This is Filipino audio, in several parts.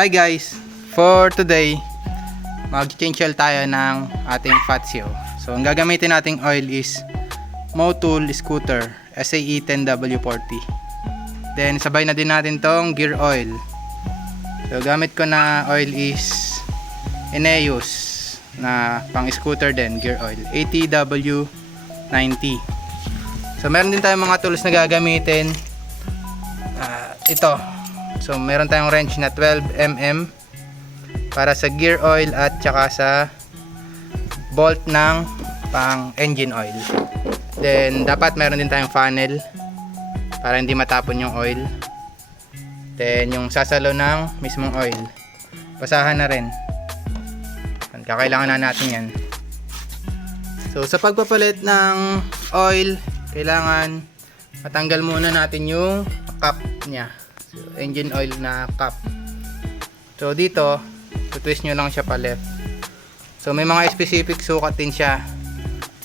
Hi guys! For today, mag-change oil tayo ng ating Fazio. So, ang gagamitin nating oil is Motul Scooter SAE 10W40. Then, sabay na din natin tong gear oil. So, gamit ko na oil is Eneus na pang scooter din, gear oil. ATW90. So, meron din tayong mga tools na gagamitin. Ito. So, meron tayong wrench na 12mm para sa gear oil at saka sa bolt ng pang engine oil. Then, dapat meron din tayong funnel para hindi matapon yung oil. Then, yung sasalo ng mismong oil. Basahan na rin. Kakailangan na natin yan. So, sa pagpapalit ng oil, kailangan matanggal muna natin yung cap niya. So, engine oil na cap. So, dito, twist nyo lang siya pa left. So, may mga specific sukat din siya.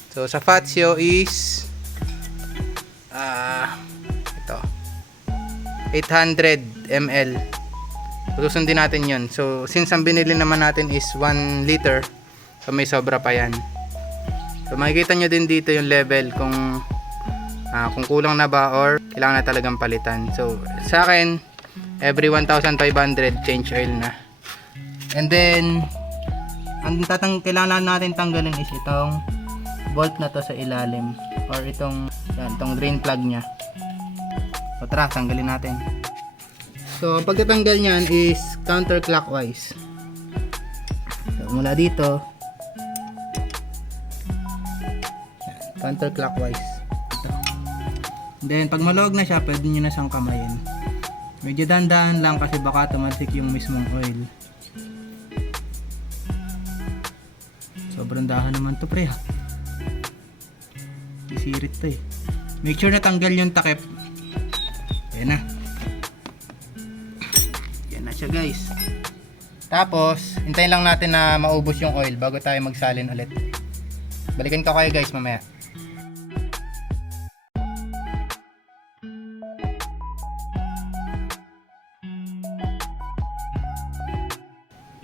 So, sa Fazio is ito 800 ml. Susundin natin yun. So, since ang binili naman natin is 1 liter, so may sobra pa yan. So, makikita nyo din dito yung level kung kulang na ba or kailangan na talagang palitan. So, sa akin, every 1,500 change oil na. And then, ang kailangan natin tanggalin is itong bolt na to sa ilalim or itong drain plug nya. So, tara, tanggalin natin. So, ang pagtatanggal nyan is counterclockwise. So, mula dito, counterclockwise. Ito. Then, pag maluwag na siya, pwede nyo na siyang kamayin. Medyo dandahan lang kasi baka tumatik yung mismong oil. Sobrang dahan naman to, pre. Isirit to eh. Make sure na tanggal yung takip. Ayan na. Yan na siya, guys. Tapos, hintayin lang natin na maubos yung oil bago tayo magsalin ulit. Balikan ko kayo, guys, mamaya.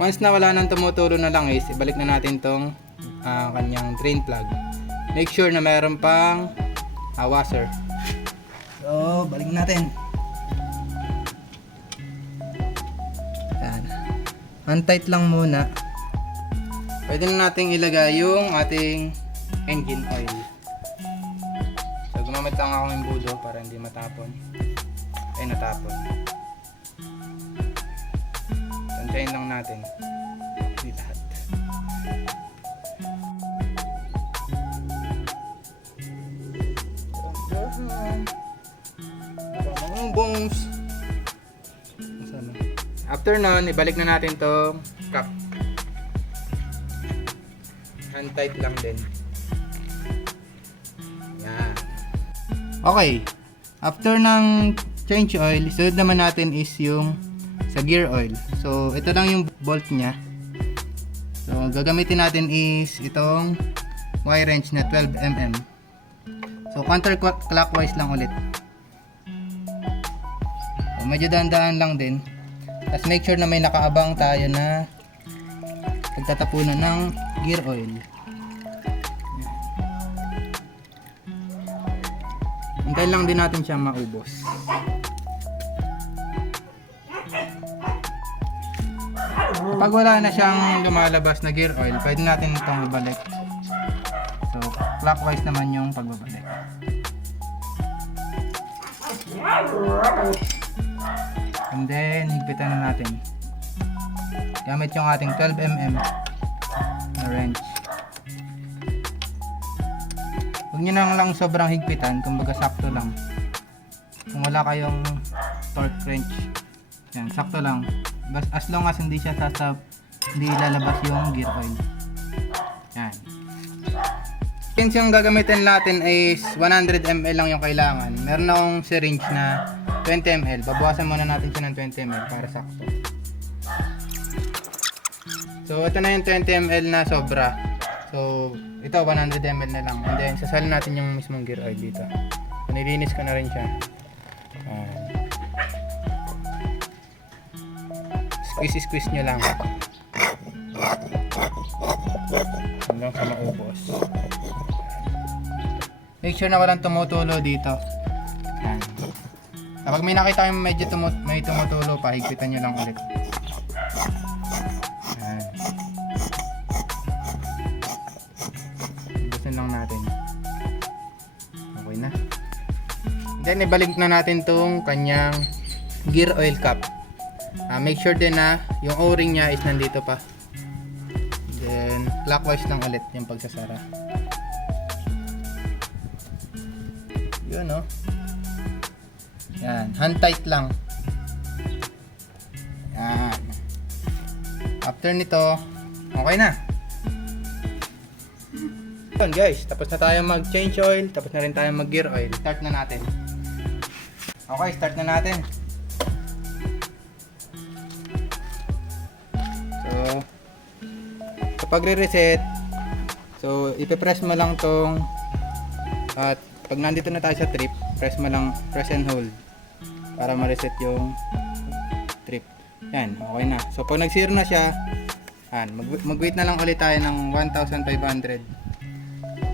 Once na wala nang tumutulo na lang is, ibalik na natin tong kanyang drain plug. Make sure na mayroon pang washer. So, balik natin. Yan. Untight lang muna. Pwede na natin ilagay yung ating engine oil. So, gumamit lang ako ng budo para hindi matapon. Ay, natapon. Tantayin lang natin. Hindi lahat. Bongs. After nun, ibalik na natin to cap. Hand tight lang din. Yan. Okay. After ng change oil, sunod naman natin is yung sa gear oil. So, ito lang yung bolt nya. So, gagamitin natin is itong wire wrench na 12mm. So, counterclockwise lang ulit. So, medyo dahan-dahan lang din. Tapos make sure na may nakaabang tayo na pagtatapunan ng gear oil. Hintayin lang din natin siya maubos. Kapag wala na siyang lumalabas na gear oil, pwede natin itong ibalik. So, clockwise naman yung pagbabalik. And then, higpitan na natin. Gamit yung ating 12mm na wrench. Huwag nyo lang sobrang higpitan, kumbaga sakto lang. Kung wala kayong torque wrench, yan, sakto lang. As long as hindi siya hindi lalabas yung gear oil. Yan. Since yung gagamitin natin is 100ml lang yung kailangan, meron akong syringe na 20ml. Babawasan muna natin siya ng 20ml para sakto. So, ito na yung 20ml na sobra. So, ito 100ml na lang. And then, sasalin natin yung mismong gear oil dito. So, nilinis ko na rin siya. Squeeze nyo lang. Hanggang sa maubos. Make sure na walang tumutulo dito. Yan. Kapag may nakita kayong medyo may tumutulo pa, higpitan nyo lang ulit. Yan. Ubusin lang natin. Okay na. Then ibalik na natin tong kanyang gear oil cap. Make sure din na yung o-ring niya is nandito pa. Then clockwise lang ulit yung pagsasara. Yun, no? Yan, hand tight lang. Yan. After nito, okay na. Yun guys, tapos na tayo mag change oil, tapos na rin tayo mag gear oil. Start na natin. Okay, start na natin. So, kapag re-reset, so ipe-press mo lang tong at pag nandito na tayo sa trip, press and hold para ma-reset yung trip. Yan, okay na. So pag nag-zero na siya, mag-wait na lang ulit tayo ng 1,500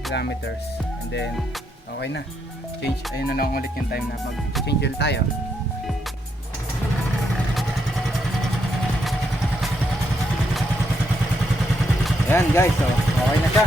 kilometers. And then, okay na. Ayun na lang ulit yung time na mag-change oil tayo. Ayan guys, so okay na siya.